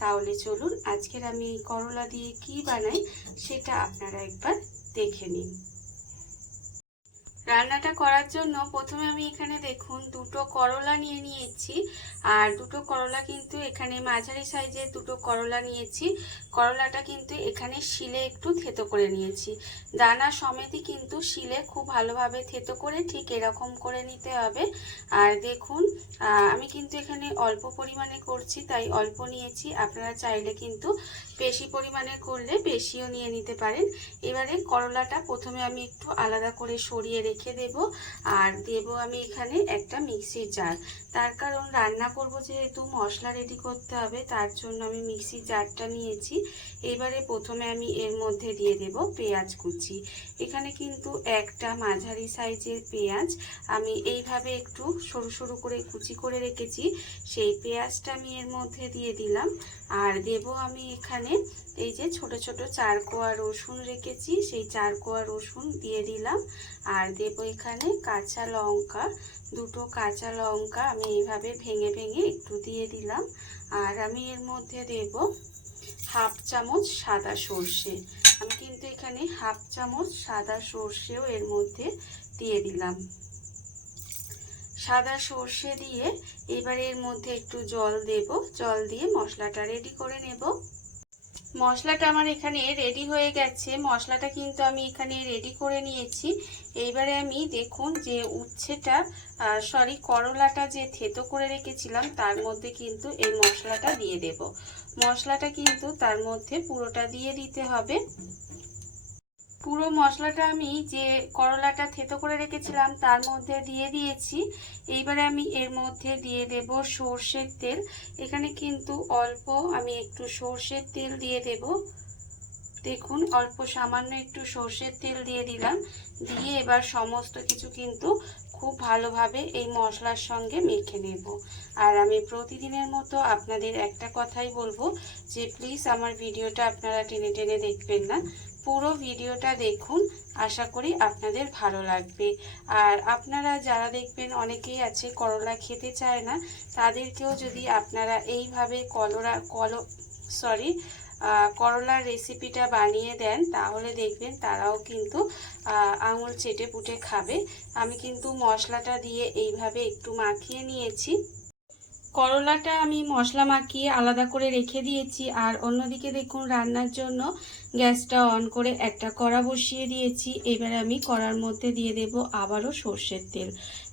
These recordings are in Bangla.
তাহলে চলুন আজকের আমি করলা দিয়ে কি বানাই সেটা আপনারা একবার দেখে নিন। রান্নাটা করার জন্য প্রথমে আমি এখানে দেখুন দুটো করলা নিয়ে নিয়েছি। আর দুটো করলা কিন্তু এখানে মাঝারি সাইজের দুটো করলা নিয়েছি। করলাটা কিন্তু এখানে শিলে একটু থেতো করে নিয়েছি। দানা সমেতই কিন্তু শিলে খুব ভালোভাবে থেতো করে ঠিক এরকম করে নিতে হবে। আর দেখুন আমি কিন্তু এখানে অল্প পরিমাণে করছি, তাই অল্প নিয়েছি। আপনারা চাইলে কিন্তু বেশি পরিমাণে করলে বেশিও নিয়ে নিতে পারেন। এবারে করলাটা প্রথমে আমি একটু আলাদা করে সরিয়ে রেখে দেব আর দেব আমি এখানে একটা মিক্সির জার। তার কারণ রান্না করব যেহেতু মশলা রেডি করতে হবে, তার জন্য আমি মিক্সির জারটা নিয়েছি। এবারে প্রথমে আমি এর মধ্যে দিয়ে দেব পেঁয়াজ কুচি। এখানে কিন্তু একটা মাঝারি সাইজের পেঁয়াজ আমি এইভাবে একটু সরু সরু করে কুচি করে রেখেছি। সেই পেঁয়াজটা আমি এর মধ্যে দিয়ে দিলাম। আর দেব আমি এখানে এই যে ছোট ছোট চার কোয়া রসুন রেখেছি, সেই চার কোয়া রসুন দিয়ে দিলাম। আর দেব এখানে কাঁচা লঙ্কা, দুটো কাঁচা লঙ্কা আমি এইভাবে ভেঙে ভেঙে একটু দিয়ে দিলাম। আর আমি এর মধ্যে দেব হাফ চামচ সাদা সর্ষে। আমি কিন্তু এখানে হাফ চামচ সাদা সর্ষেও এর মধ্যে দিয়ে দিলাম। সাদা সর্ষে দিয়ে এবার এর মধ্যে একটু জল দেব। জল দিয়ে মশলাটা রেডি করে নেব। মশলাটা আমার এখানে রেডি হয়ে গেছে। মশলাটা কিন্তু আমি এখানে রেডি করে নিয়েছি। এইবারে আমি দেখুন যে উচ্ছেটা সরি করলাটা যে থেতো করে রেখেছিলাম, তার মধ্যে কিন্তু এই মশলাটা দিয়ে দেব। মশলাটা কিন্তু তার মধ্যে পুরোটা দিয়ে দিতে হবে। পুরো মশলাটা আমি যে করলাটা থেতো করে রেখেছিলাম, তার মধ্যে দিয়ে দিয়েছি। এইবারে আমি এর মধ্যে দিয়ে দেব সর্ষের তেল। এখানে কিন্তু অল্প আমি একটু সর্ষের তেল দিয়ে দেব। দেখুন, অল্প সামান্য একটু সর্ষের তেল দিয়ে দিলাম। দিয়ে এবার সমস্ত কিছু কিন্তু খুব ভালোভাবে এই মশলার সঙ্গে মেখে নেব। আর আমি প্রতিদিনের মতো আপনাদের একটা কথাই বলব যে, প্লিজ আমার ভিডিওটা আপনারা টেনে টেনে দেখবেন না। পুরো ভিডিওটা দেখুন। আশা করি আপনাদের ভালো লাগবে। আর আপনারা যারা দেখবেন অনেকেই আছে, করলা খেতে চায় না, তাদেরকেও যদি আপনারা এইভাবে কলরা, কল সরি করলার রেসিপিটা বানিয়ে দেন, তাহলে দেখবেন তারাও কিন্তু আঙুল চেটে পুটে খাবে। আমি কিন্তু মশলাটা দিয়ে এইভাবে একটু মাখিয়ে নিয়েছি। করলাটা আমি মশলা মাখিয়ে আলাদা করে রেখে দিয়েছি, আর অন্যদিকে দেখুন রান্নার জন্য গ্যাসটা অন করে একটা কড়া বসিয়ে দিয়েছি। এবার আমি কড়ার মধ্যে দিয়ে দেব আবারও সর্ষের তেল।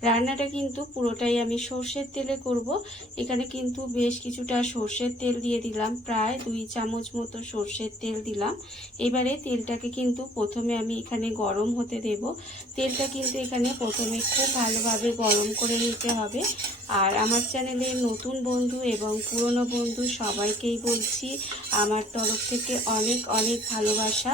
রান্নাটা কিন্তু পুরোটাই আমি সর্ষের তেলে করব। এখানে কিন্তু বেশ কিছুটা সর্ষের তেল দিয়ে দিলাম, প্রায় দুই চামচ মতো সর্ষের তেল দিলাম। এবারে তেলটাকে কিন্তু প্রথমে আমি এখানে গরম হতে দেব। তেলটা কিন্তু এখানে প্রথমে খুব ভালোভাবে গরম করে নিতে হবে। আর আমার চ্যানেলে নতুন বন্ধু এবং পুরনো বন্ধু সবাইকেই বলছি, আমার তরফ থেকে অনেক অনেক ভালোবাসা।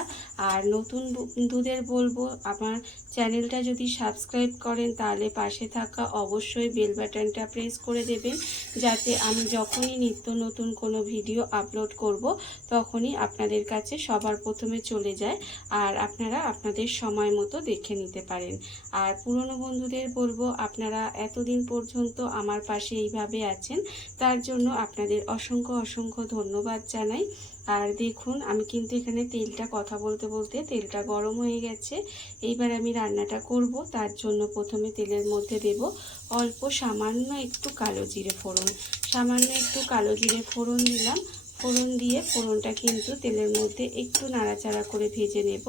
আর নতুন বন্ধুদের বলব, আমার চ্যানেলটা যদি সাবস্ক্রাইব করেন, তাহলে পাশে থাকা অবশ্যই বেল বাটনটা প্রেস করে দেবেন, যাতে আমি যখনই নিত্য নতুন কোনো ভিডিও আপলোড করব, তখনই আপনাদের কাছে সবার প্রথমে চলে যায়, আর আপনারা আপনাদের সময় মতো দেখে নিতে পারেন। আর পুরনো বন্ধুদের বলব, আপনারা এতদিন পর্যন্ত আমার পাশে এইভাবে আছেন, তার জন্য আপনাদের অসংখ্য অসংখ্য ধন্যবাদ জানাই। আর দেখুন, আমি কিন্তু এখানে তেলটা কথা বলতে বলতে তেলটা গরম হয়ে গেছে। এইবার আমি রান্নাটা করব, তার জন্য প্রথমে তেলের মধ্যে দেব অল্প সামান্য একটু কালো জিরে ফোড়ন। সামান্য একটু কালো জিরে ফোড়ন দিলাম। ফোড়ন দিয়ে ফোড়নটা কিন্তু তেলের মধ্যে একটু নাড়াচাড়া করে ভেজে নেব।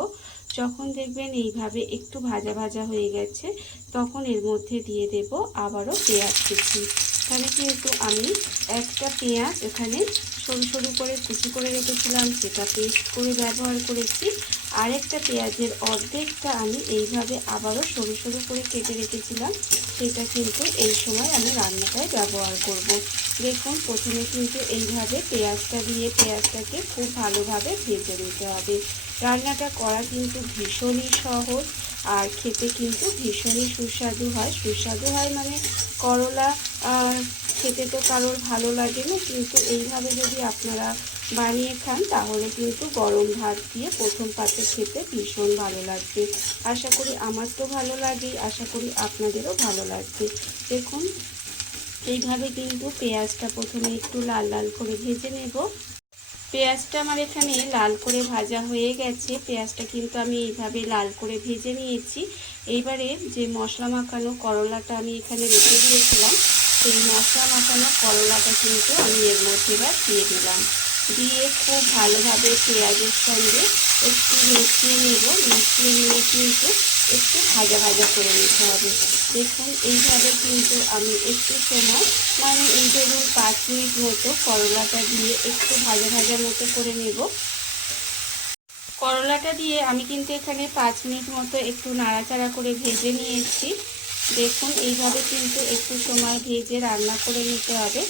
যখন দেখবেন এইভাবে একটু ভাজা ভাজা হয়ে গেছে, তখন এর মধ্যে দিয়ে দেব আবারও পেঁয়াজ কুচি। এখানে কিন্তু আমি একটা পেঁয়াজ এখানে সরু সরু করে কুচি করে রেখেছিলাম, সেটা পেস্ট করে ব্যবহার করেছি। আরেকটা পেঁয়াজের অর্ধেকটা আমি এইভাবে আবারও সরু সরু করে কেটে রেখেছিলাম, সেটা কিন্তু এই সময় আমি রান্নাটায় ব্যবহার করব। দেখুন, প্রথমে কিন্তু এইভাবে পেঁয়াজটা দিয়ে পেঁয়াজটাকে খুব ভালোভাবে ভেজে নিতে হবে। রান্নাটা করা কিন্তু ভীষণই সহজ। আর খেতে কিন্তু ভীষণই সুস্বাদু হয়। সুস্বাদু হয় মানে করলা খেতে তো কারোর ভালো লাগে না। কিন্তু এইভাবে যদি আপনারা বানিয়ে খান, তাহলে কিন্তু গরম ভাত দিয়ে প্রথম পাতে খেতে ভীষণ ভালো লাগবে। আশা করি আমার তো ভালো লাগেই আশা করি আপনাদেরও ভালো লাগবে। দেখুন, এইভাবে কিন্তু পেঁয়াজটা প্রথমে একটু লাল লাল করে ভেজে নেব। পেঁয়াজটা আমার এখানে লাল করে ভাজা হয়ে গেছে। পেঁয়াজটা কিন্তু আমি এইভাবে লাল করে ভেজে নিয়েছি। এইবারে যে মশলা মাখানো করলাটা আমি এখানে রেখে দিয়েছিলাম, সেই মশলা মাখানো করলাটা কিন্তু আমি এর মধ্যে এবার দিয়ে দিলাম। দিয়ে খুব ভালোভাবে পেঁয়াজের সঙ্গে একটু মিশিয়ে নেব, মিশিয়ে নিয়ে কিন্তু একটু ভাজা ভাজা করে নিতে হবে। দেখুন, এইভাবে কিন্তু আমি একটু সময় মানে এই ধরুন পাঁচ মিনিট মতো করলাটা দিয়ে একটু ভাজা ভাজা মতো করে নেব। করলাটা দিয়ে আমি কিন্তু এখানে পাঁচ মিনিট মতো একটু নাড়াচাড়া করে ভেজে নিয়েছি। দেখুন, এইভাবে কিন্তু একটু সময় ভেজে রান্না করে নিতে হবে।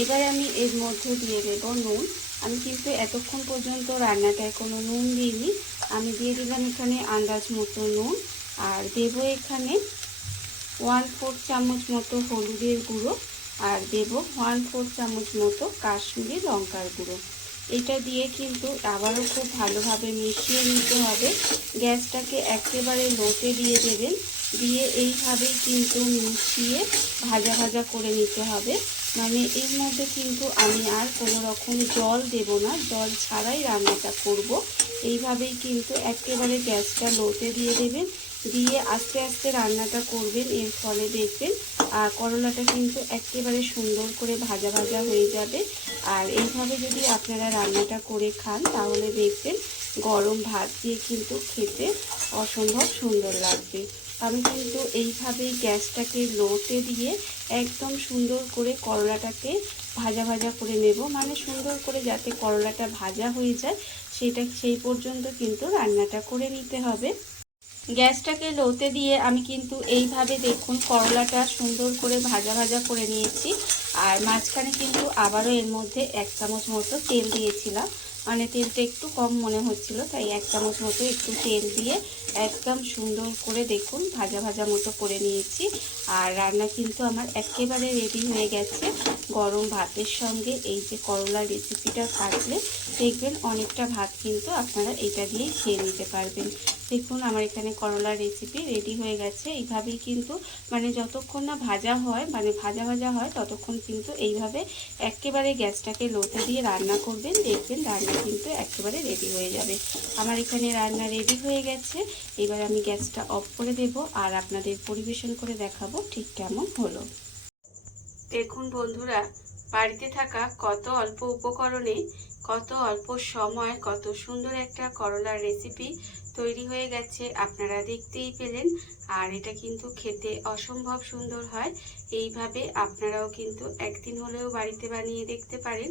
এবারে আমি এর মধ্যে দিয়ে দেব নুন। আমি কিন্তু এতক্ষণ পর্যন্ত রান্নাটায় কোনো নুন দিইনি। আমি দিয়ে দিলাম এখানে আন্দাজ মতো নুন আর দেব এখানে ওয়ান ফোর চামচ মতো হলুদের গুঁড়ো আর দেব ওয়ান ফোর চামচ মতো কাশ্মীরি লঙ্কার গুঁড়ো। এটা দিয়ে কিন্তু আবারও খুব ভালোভাবে মিশিয়ে নিতে হবে। গ্যাসটাকে একেবারে লোতে দিয়ে দেবেন। দিয়ে এইভাবেই কিন্তু মিশিয়ে ভাজা ভাজা করে নিতে হবে। মানে এর মধ্যে কিন্তু আমি আর কোনো রকম জল দেব না। জল ছাড়াই রান্নাটা করব। এইভাবেই কিন্তু একেবারে গ্যাসটা লোতে দিয়ে দেবেন, দিয়ে আস্তে আস্তে রান্নাটা করবেন। এর ফলে দেখবেন আর করলাটা কিন্তু একেবারে সুন্দর করে ভাজা ভাজা হয়ে যাবে। আর এইভাবে যদি আপনারা রান্নাটা করে খান, তাহলে দেখবেন গরম ভাত দিয়ে কিন্তু খেতে অসম্ভব সুন্দর লাগবে। আমি কিন্তু এইভাবেই গ্যাসটাকে লোতে দিয়ে একদম সুন্দর করে করলাটাকে ভাজা ভাজা করে নেব। মানে সুন্দর করে যাতে করলাটা ভাজা হয়ে যায়, সেটা সেই পর্যন্ত কিন্তু রান্নাটা করে নিতে হবে। গ্যাসটাকে লোতে দিয়ে আমি কিন্তু এইভাবে দেখুন করলাটা সুন্দর করে ভাজা ভাজা করে নিয়েছি। আর মাঝখানে কিন্তু আবারও এর মধ্যে এক চামচ মতো তেল দিয়েছিলাম। মানে তেলটা একটু কম মনে হচ্ছিল, তাই এক চামচ মতো একটু তেল দিয়ে একদম সুন্দর করে দেখুন, ভাজা ভাজা মতো করে নিয়েছি। আর রান্না কিন্তু আমার একেবারে রেডি হয়ে গেছে গরম ভাতের সঙ্গে। এই যে করলা রেসিপিটা থাকলে দেখবেন অনেকটা ভাত কিন্তু আপনারা এটা দিয়েই খেয়ে নিতে পারবেন। দেখুন, আমার এখানে করলার রেসিপি রেডি হয়ে গেছে। এইভাবেই কিন্তু মানে যতক্ষণ না ভাজা হয় মানে ভাজা ভাজা হয়, ততক্ষণ কিন্তু এইভাবে একেবারে গ্যাসটাকে লোতে দিয়ে রান্না করবেন। দেখবেন রান্না কিন্তু একেবারে রেডি হয়ে যাবে। আমার এখানে রান্না রেডি হয়ে গেছে। এবার আমি গ্যাসটা অফ করে দেব আর আপনাদের পরিবেশন করে দেখাবো ঠিক কেমন হলো। দেখুন বন্ধুরা, বাড়িতে থাকা কত অল্প উপকরণে, কত অল্প সময়, কত সুন্দর একটা করলার রেসিপি তৈরি হয়ে গেছে, আপনারা দেখতেই পেলেন। আর এটা কিন্তু খেতে অসম্ভব সুন্দর হয়। এইভাবে আপনারাও কিন্তু একদিন হলেও বাড়িতে বানিয়ে দেখতে পারেন।